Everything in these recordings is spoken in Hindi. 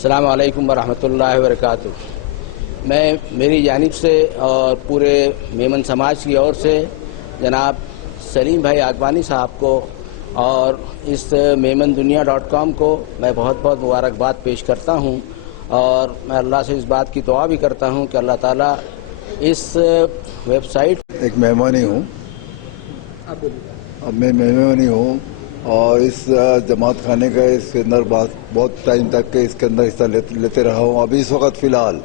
अस्सलाम वालेकुम वरहमतुल्लाहि वबरकातुहू। मैं मेरी जानिब से और पूरे मेमन समाज की ओर से जनाब सलीम भाई आगवानी साहब को और इस memandunia.com को मैं बहुत बहुत मुबारकबाद पेश करता हूँ और मैं अल्लाह से इस बात की दुआ भी करता हूँ कि अल्लाह ताला इस वेबसाइट एक मेहमान ही हूँ। अब मैं मेहमान ही हूँ और इस जमात खाने का इसके अंदर बहुत टाइम तक के इसके अंदर हिस्सा लेते रहा हूँ। अभी इस वक्त फ़िलहाल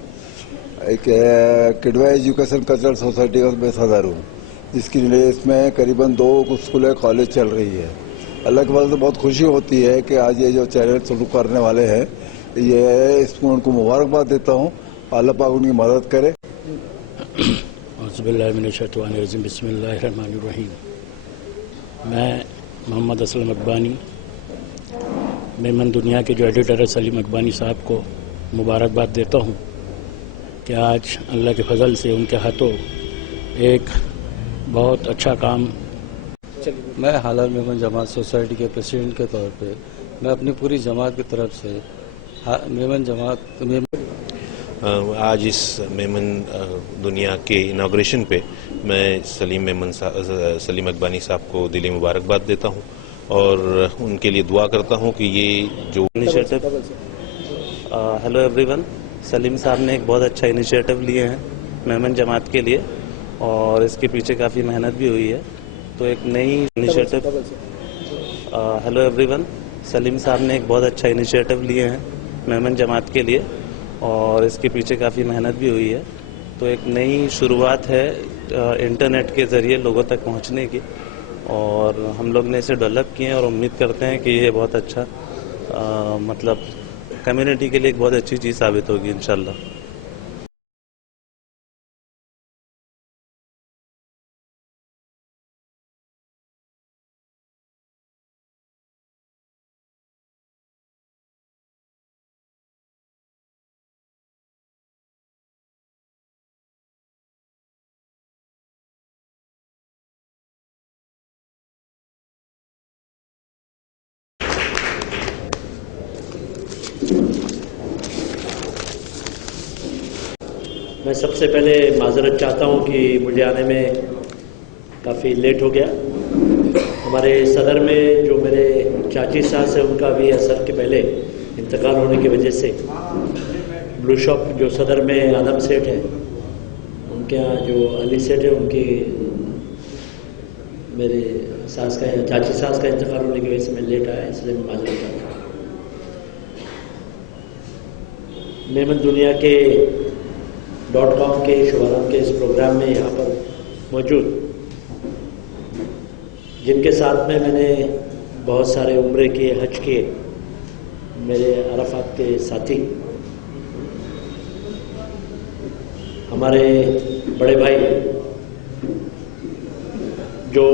एक किडवा एजुकेशन कल्चरल सोसाइटी का मैं सदर हूँ, जिसकी लिए इसमें करीबन 2 स्कूल कॉलेज चल रही है। अल्लाह के बाद बहुत खुशी होती है कि आज ये जो चैनल शुरू करने वाले हैं, ये इसमें उनको मुबारकबाद देता हूँ। अल्लाह पाक उनकी मदद करे। बिस्मिल्लाहिर्रहमानिर्रहीम। मैं मोहम्मद असलम अकबानी मेमन दुनिया के जो एडिटर है सलीम अकबानी साहब को मुबारकबाद देता हूँ कि आज अल्लाह के फजल से उनके हाथों एक बहुत अच्छा काम। मैं हालाल मेमन जमात सोसाइटी के प्रेसिडेंट के तौर पे मैं अपनी पूरी जमात की तरफ से मेमन आज इस मेमन दुनिया के इनाग्रेशन पे मैं सलीम अकबानी साहब को दिली मुबारकबाद देता हूँ और उनके लिए दुआ करता हूँ कि ये जो इनिशिएटिव। हेलो एवरीवन, सलीम साहब ने एक बहुत अच्छा इनिशिएटिव लिए हैं मेमन जमात के लिए और इसके पीछे काफ़ी मेहनत भी हुई है। तो एक नई इनिशिएटिव। हेलो एवरीवन, सलीम साहब ने एक बहुत अच्छा इनिशिएटिव लिए हैं मेमन जमात के लिए और इसके पीछे काफ़ी मेहनत भी हुई है। तो एक नई शुरुआत है इंटरनेट के ज़रिए लोगों तक पहुंचने की और हम लोग ने इसे डेवलप किए हैं और उम्मीद करते हैं कि ये बहुत अच्छा मतलब कम्युनिटी के लिए एक बहुत अच्छी चीज़ साबित होगी इंशाल्लाह। मैं सबसे पहले माजरत चाहता हूं कि मुझे आने में काफ़ी लेट हो गया। हमारे सदर में जो मेरे चाची सास है उनका भी असर के पहले इंतकाल होने की वजह से ब्लू शॉप जो सदर में आदम सेठ है, उनके यहाँ जो अली सेठ है, उनकी मेरे सास का चाची सास का इंतकाल होने की वजह से मैं लेट आया, इसलिए मैं माजरत चाहता हूँ। मेमन दुनिया के .com के शुभारंभ के इस प्रोग्राम में यहाँ पर मौजूद जिनके साथ में मैंने बहुत सारे उम्रे किए, हज किए, मेरे अरफात के साथी, हमारे बड़े भाई जो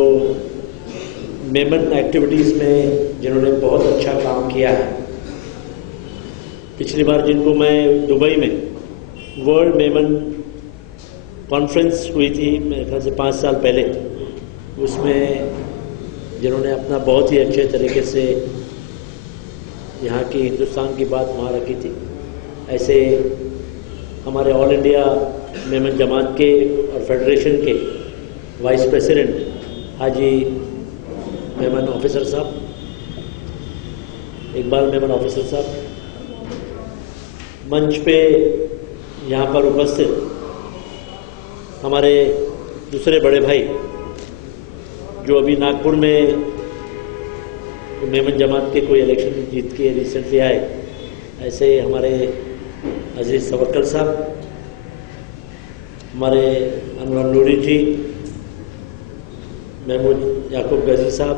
मेमन एक्टिविटीज़ में जिन्होंने बहुत अच्छा काम किया है। पिछली बार जिनको मैं दुबई में वर्ल्ड मेमन कॉन्फ्रेंस हुई थी मेरे ख्याल से 5 साल पहले, उसमें जिन्होंने अपना बहुत ही अच्छे तरीके से यहाँ की हिंदुस्तान की बात वहाँ रखी थी, ऐसे हमारे ऑल इंडिया मेमन जमात के और फेडरेशन के वाइस प्रेसिडेंट हाजी मेमन ऑफिसर साहब, इकबाल मेमन ऑफिसर साहब, मंच पे यहाँ पर उपस्थित हमारे दूसरे बड़े भाई जो अभी नागपुर में मेमन जमात के कोई इलेक्शन जीत के रिसेंटली आए, ऐसे हमारे अजीज सवक्कल साहब, हमारे अनवर नूरी जी, महमूद याकूब गजी साहब,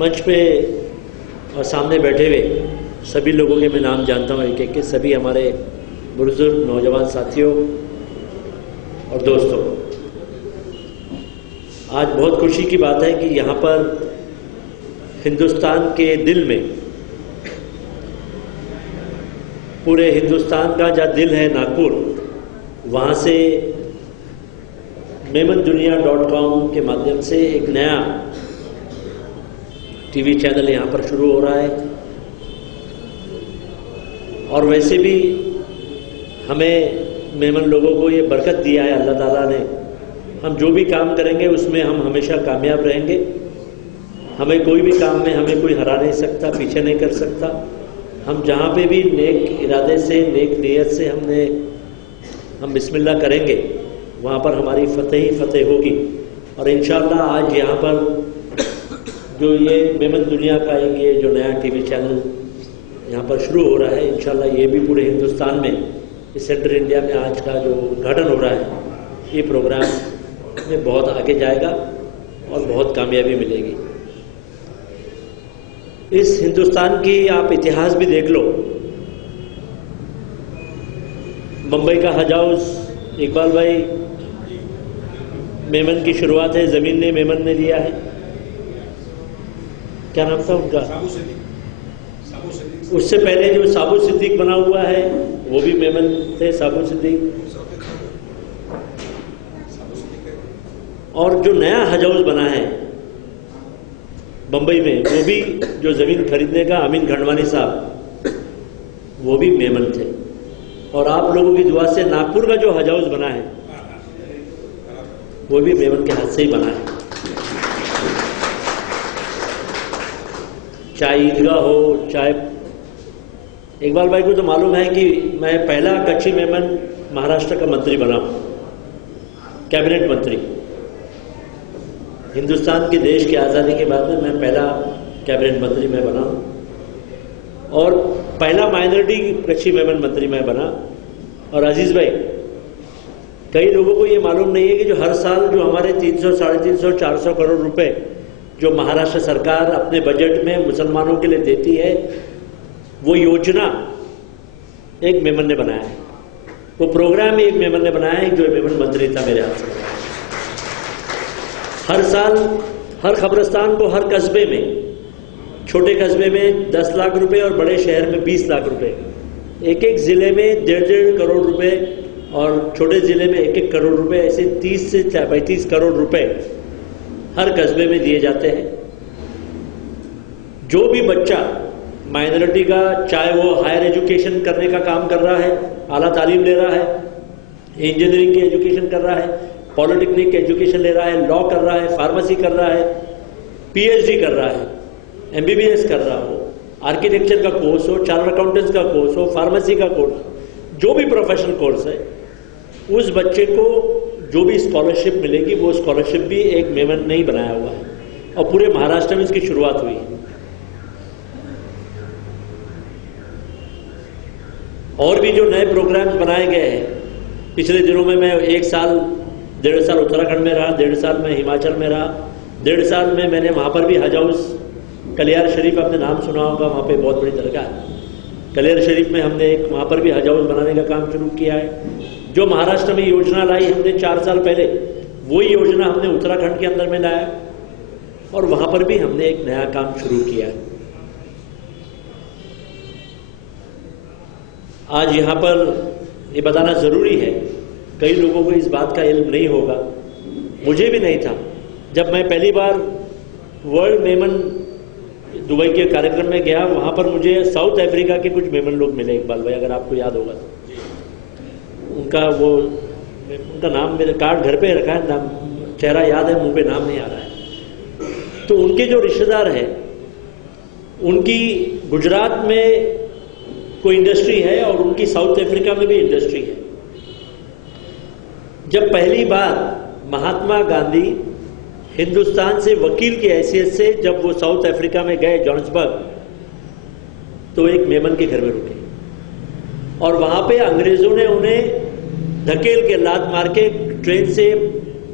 मंच पे और सामने बैठे हुए सभी लोगों के मैं नाम जानता हूँ एक एक के, सभी हमारे बुजुर्ग नौजवान साथियों और दोस्तों, आज बहुत खुशी की बात है कि यहाँ पर हिंदुस्तान के दिल में, पूरे हिंदुस्तान का जहाँ दिल है नागपुर, वहाँ से memandunia.com के माध्यम से एक नया टीवी चैनल यहाँ पर शुरू हो रहा है और वैसे भी हमें मेमन लोगों को ये बरकत दिया है अल्लाह ताला ने। हम जो भी काम करेंगे उसमें हम हमेशा कामयाब रहेंगे। हमें कोई भी काम में हमें कोई हरा नहीं सकता, पीछे नहीं कर सकता। हम जहाँ पे भी नेक इरादे से, नेक नीयत से हम बिस्मिल्लाह करेंगे, वहाँ पर हमारी फतेह ही फतेह होगी। और इंशाअल्लाह आज यहाँ पर जो ये मेमन दुनिया का एक ये जो नया टीवी चैनल यहाँ पर शुरू हो रहा है, इंशाअल्लाह ये भी पूरे हिंदुस्तान में, इस सेंट्रल इंडिया में आज का जो उद्घाटन हो रहा है, ये प्रोग्राम में बहुत आगे जाएगा और बहुत कामयाबी मिलेगी। इस हिंदुस्तान की आप इतिहास भी देख लो। मुंबई का हज हाउस इकबाल भाई मेमन की शुरुआत है, जमीन ने मेमन ने दिया है। क्या नाम था उनका? उससे पहले जो साबू सिद्दीक बना हुआ है वो भी मेमन थे, साबू सिद्दीक। और जो नया हज हाउस बना है बंबई में, वो भी जो जमीन खरीदने का अमीन खंडवानी साहब, वो भी मेमन थे। और आप लोगों की दुआ से नागपुर का जो हज हाउस बना है वो भी मेमन के हाथ से ही बना है। चाहे ईदगाह हो, चाहे इकबाल भाई को तो मालूम है कि मैं पहला कच्ची मेमन महाराष्ट्र का मंत्री बना हूं, कैबिनेट मंत्री। हिंदुस्तान के देश की आज़ादी के बाद में मैं पहला कैबिनेट मंत्री मैं बना हूं और पहला माइनॉरिटी कच्ची मेमन मंत्री मैं बना। और अजीज भाई, कई लोगों को ये मालूम नहीं है कि जो हर साल जो हमारे 300, 350, 400 करोड़ रुपए जो महाराष्ट्र सरकार अपने बजट में मुसलमानों के लिए देती है, वो योजना एक मेमन ने बनाया है, वो प्रोग्राम एक मेमन ने बनाया है, जो मेमन मंत्री था मेरे हाथ से। हर साल हर खबरस्तान को, हर कस्बे में, छोटे कस्बे में 10 लाख रुपए और बड़े शहर में 20 लाख रुपए, एक एक जिले में 1.5 करोड़ रुपए और छोटे जिले में 1-1 करोड़ रुपए, ऐसे 30 से 35 करोड़ रुपए हर कस्बे में दिए जाते हैं। जो भी बच्चा माइनॉरिटी का, चाहे वो हायर एजुकेशन करने का काम कर रहा है, आला तालीम ले रहा है, इंजीनियरिंग की एजुकेशन कर रहा है, पॉलिटेक्निक की एजुकेशन ले रहा है, लॉ कर रहा है, फार्मेसी कर रहा है, पीएचडी कर रहा है, एमबीबीएस कर रहा हो, आर्किटेक्चर का कोर्स हो, चार्टर्ड अकाउंटेंट्स का कोर्स हो, फार्मेसी का कोर्स, जो भी प्रोफेशनल कोर्स है, उस बच्चे को जो भी स्कॉलरशिप मिलेगी, वो स्कॉलरशिप भी एक मेमन ने ही बनाया हुआ है और पूरे महाराष्ट्र में इसकी शुरुआत हुई है। और भी जो नए प्रोग्राम्स बनाए गए हैं, पिछले दिनों में मैं 1 साल 1.5 साल उत्तराखंड में रहा, 1.5 साल में हिमाचल में रहा, 1.5 साल में मैंने वहाँ पर भी हज हाउस, कलियार शरीफ आपने नाम सुना होगा, वहाँ पे बहुत बड़ी दरगाह है, कलियार शरीफ में हमने एक वहाँ पर भी हज हाउस बनाने का काम शुरू किया है। जो महाराष्ट्र में योजना लाई हमने 4 साल पहले, वही योजना हमने उत्तराखंड के अंदर में लाया और वहाँ पर भी हमने एक नया काम शुरू किया है। आज यहाँ पर ये बताना ज़रूरी है, कई लोगों को इस बात का इल्म नहीं होगा, मुझे भी नहीं था। जब मैं पहली बार वर्ल्ड मेमन दुबई के कार्यक्रम में गया, वहाँ पर मुझे साउथ अफ्रीका के कुछ मेमन लोग मिले, इकबाल भाई अगर आपको याद होगा तो। उनका नाम मेरे कार्ड घर पे रखा है, नाम चेहरा याद है, मुंह पे नाम नहीं आ रहा है। तो उनके जो रिश्तेदार हैं, उनकी गुजरात में कोई इंडस्ट्री है और उनकी साउथ अफ्रीका में भी इंडस्ट्री है। जब पहली बार महात्मा गांधी हिंदुस्तान से वकील की हैसियत से जब वो साउथ अफ्रीका में गए, जोहान्सबर्ग, तो एक मेमन के घर में रुके और वहां पे अंग्रेजों ने उन्हें धकेल के, लात मार के ट्रेन से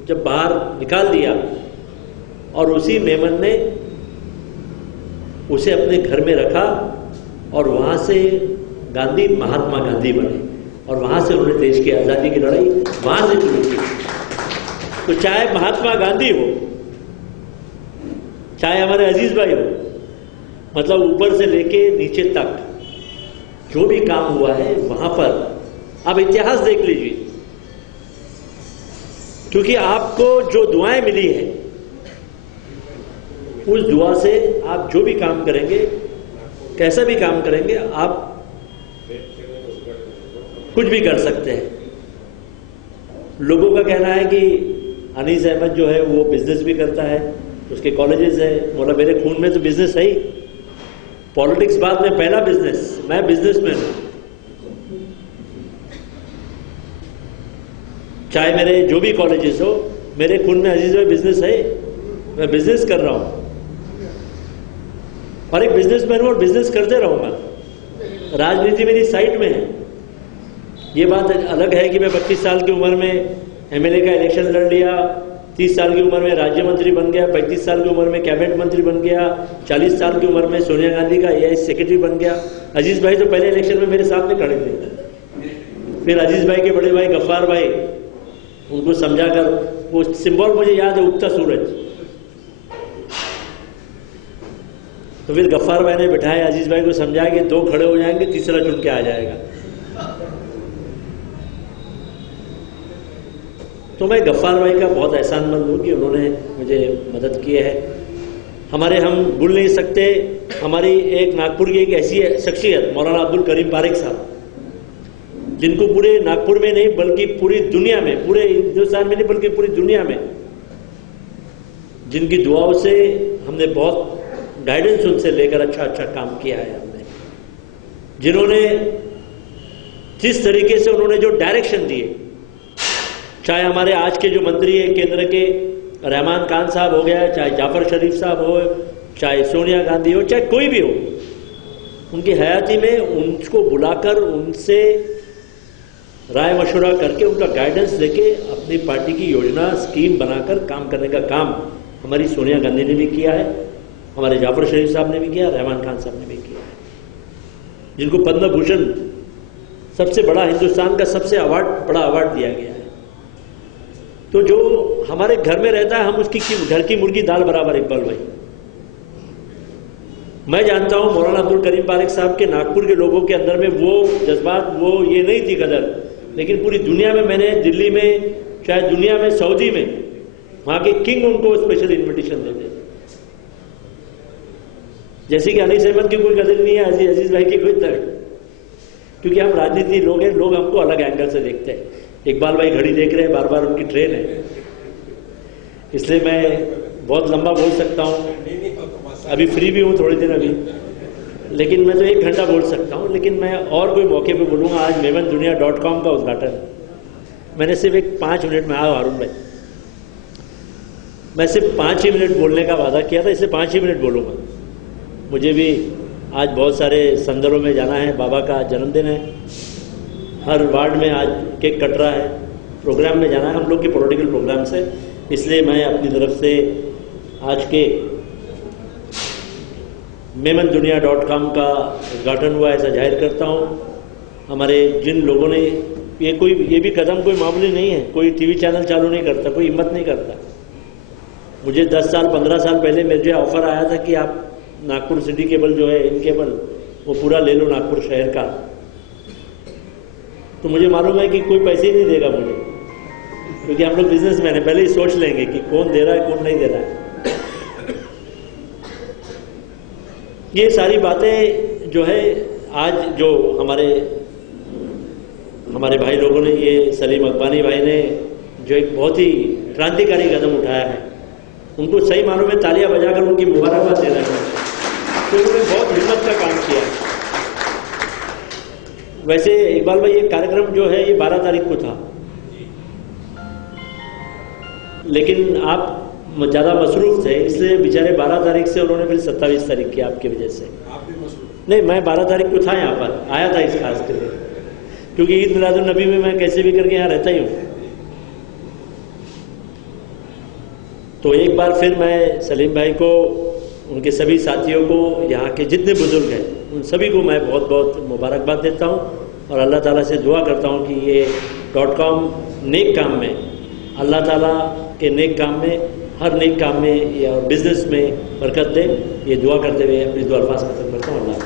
जब बाहर निकाल दिया और उसी मेमन ने उसे अपने घर में रखा और वहां से गांधी महात्मा गांधी बने और वहां से उन्होंने देश की आज़ादी की लड़ाई वहां से शुरू की। तो चाहे महात्मा गांधी हो, चाहे हमारे अजीज भाई हो, मतलब ऊपर से लेके नीचे तक जो भी काम हुआ है वहां पर आप इतिहास देख लीजिए, क्योंकि आपको जो दुआएं मिली है उस दुआ से आप जो भी काम करेंगे, कैसा भी काम करेंगे, आप कुछ भी कर सकते हैं। लोगों का कहना है कि अनीस अहमद जो है वो बिजनेस भी करता है, उसके कॉलेजेस है। बोला मेरे खून में तो बिजनेस है ही, पॉलिटिक्स बाद में, पहला बिजनेस, मैं बिजनेसमैन हूं। चाहे मेरे जो भी कॉलेजेस हो, मेरे खून में अजीज भाई बिजनेस है, मैं बिजनेस कर रहा हूं और एक बिजनेसमैन हूं और बिजनेस करते रहूंगा। राजनीति मेरी साइड में है। ये बात अलग है कि मैं 25 साल की उम्र में एमएलए का इलेक्शन लड़ लिया, 30 साल की उम्र में राज्य मंत्री बन गया, 35 साल की उम्र में कैबिनेट मंत्री बन गया, 40 साल की उम्र में सोनिया गांधी का एआईसी सेक्रेटरी बन गया। अजीज भाई तो पहले इलेक्शन में मेरे सामने खड़े थे। फिर अजीज भाई के बड़े भाई गफ्फार भाई, उनको समझाकर, वो सिंबल मुझे याद है, उगता सूरज। तो फिर गफ्फार भाई ने बिठाया, अजीज भाई को समझाया कि 2 खड़े हो जाएंगे, तीसरा चुन के आ जाएगा। तो मैं गफ्फार भाई का बहुत एहसानमंद हूं कि उन्होंने मुझे मदद की है। हम भूल नहीं सकते, हमारी एक नागपुर की एक ऐसी शख्सियत मौलाना अब्दुल करीम पारेख साहब, जिनको पूरे नागपुर में नहीं बल्कि पूरी दुनिया में, पूरे हिंदुस्तान में नहीं बल्कि पूरी दुनिया में, जिनकी दुआओं से हमने बहुत गाइडेंस उनसे लेकर अच्छा काम किया है हमने। जिन्होंने जिस तरीके से उन्होंने जो डायरेक्शन दिए, चाहे हमारे आज के जो मंत्री है केंद्र के रहमान खान साहब हो गया, चाहे जाफर शरीफ साहब हो, चाहे सोनिया गांधी हो, चाहे कोई भी हो, उनकी हयाती में उनको बुलाकर उनसे राय मशवरा करके उनका गाइडेंस लेके अपनी पार्टी की योजना स्कीम बनाकर काम करने का काम हमारी सोनिया गांधी ने भी किया है, हमारे जाफर शरीफ साहब ने भी किया, रहमान खान साहब ने भी किया है, जिनको पद्म भूषण सबसे बड़ा, हिंदुस्तान का सबसे बड़ा अवार्ड दिया गया है। तो जो हमारे घर में रहता है, हम उसकी घर की मुर्गी दाल बराबर। इकबाल भाई, मैं जानता हूं मौलाना अब्दुल करीम पारेख साहब के नागपुर के लोगों के अंदर में वो जज्बात, वो ये नहीं थी कदर, लेकिन पूरी दुनिया में मैंने, दिल्ली में, चाहे दुनिया में, सऊदी में, वहां के किंग उनको स्पेशल इन्विटेशन देते थे। जैसे कि अनीस अहमद की कोई कदर नहीं है, अजीज भाई की कोई तरह, क्योंकि हम राजनीति लोग हैं, लोग हमको अलग एंगल से देखते हैं। इकबाल भाई घड़ी देख रहे हैं, बार बार उनकी ट्रेन है, इसलिए मैं बहुत लंबा बोल सकता हूं। अभी फ्री भी हूं थोड़े दिन अभी, लेकिन मैं तो 1 घंटा बोल सकता हूं, लेकिन मैं और कोई मौके पे बोलूंगा। आज मेमनदुनिया.com का उद्घाटन, मैंने सिर्फ 5 मिनट में, हारून भाई, मैं सिर्फ 5 ही मिनट बोलने का वादा किया था, इससे 5 ही मिनट बोलूंगा। मुझे भी आज बहुत सारे संदर्भों में जाना है, बाबा का जन्मदिन है, हर वार्ड में आज केक कट रहा है, प्रोग्राम में जाना है, हम लोग के पॉलिटिकल प्रोग्राम से, इसलिए मैं अपनी तरफ से आज के मेमनदुनिया.com का उद्घाटन हुआ ऐसा जाहिर करता हूँ। हमारे जिन लोगों ने ये भी कदम कोई मामूली नहीं है, कोई टीवी चैनल चालू नहीं करता, कोई हिम्मत नहीं करता। मुझे 10 साल 15 साल पहले मुझे ऑफर आया था कि आप नागपुर सिटी केबल जो है, इन केबल, वो पूरा ले लो नागपुर शहर का। तो मुझे मालूम है कि कोई पैसे ही नहीं देगा मुझे, क्योंकि हम लोग बिजनेसमैन है, पहले ही सोच लेंगे कि कौन दे रहा है कौन नहीं दे रहा है। ये सारी बातें जो है आज जो हमारे भाई लोगों ने, ये सलीम अकबानी भाई ने जो एक बहुत ही क्रांतिकारी कदम उठाया है, उनको सही मानों में तालियां बजाकर उनकी मुबारकबाद दे रहे हैं। तो उन्होंने बहुत हिम्मत का काम किया। वैसे इकबाल भाई, ये कार्यक्रम जो है ये 12 तारीख को था, लेकिन आप ज्यादा मसरूफ थे, इसलिए बेचारे 12 तारीख से उन्होंने फिर 27 तारीख की आपकी वजह से। नहीं, मैं 12 तारीख को था यहाँ पर, आया था इस खास के लिए, क्योंकि ईद मिलादुन नबी में मैं कैसे भी करके यहाँ रहता ही हूँ। तो एक बार फिर मैं सलीम भाई को, उनके सभी साथियों को, यहाँ के जितने बुजुर्ग हैं, उन सभी को मैं बहुत बहुत मुबारकबाद देता हूँ और अल्लाह ताला से दुआ करता हूँ कि ये .com नेक काम में, अल्लाह ताला के नेक काम में, हर नेक काम में या बिजनेस में बरकत दे। ये दुआ करते हुए अपनी दुआ अल्फाज खत्म करता हूँ। अल्लाह